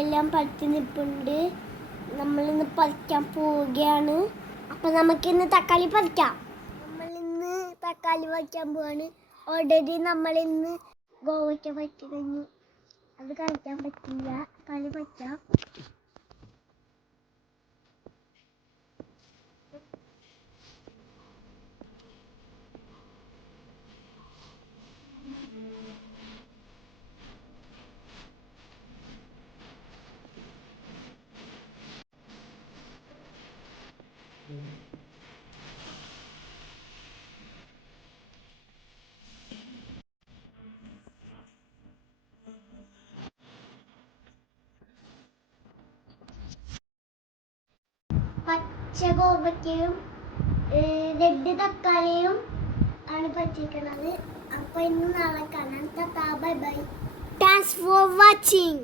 എല്ലാം പഴുത്ത് നിൽപ്പുണ്ട്. നമ്മളിന്ന് പറിക്കാൻ പോവുകയാണ്. അപ്പം നമുക്കിന്ന് തക്കാളി പറിക്കാം. നമ്മളിന്ന് തക്കാളി പറിക്കാൻ പോവാണ്. ഓൾറെഡി നമ്മളിന്ന് ഗോവയ്ക്ക പറ്റി കഴിഞ്ഞു. അത് കഴിക്കാൻ പറ്റില്ല. തക്കാളി പറിക്കാം. പച്ച ഗോവയ്ക്കയും റെഡ് തക്കാളിയും ആണ് പറ്റിക്കുന്നത്. അപ്പോൾ ഇന്ന് നാളെ കാണാം. Bye bye. Thanks for watching.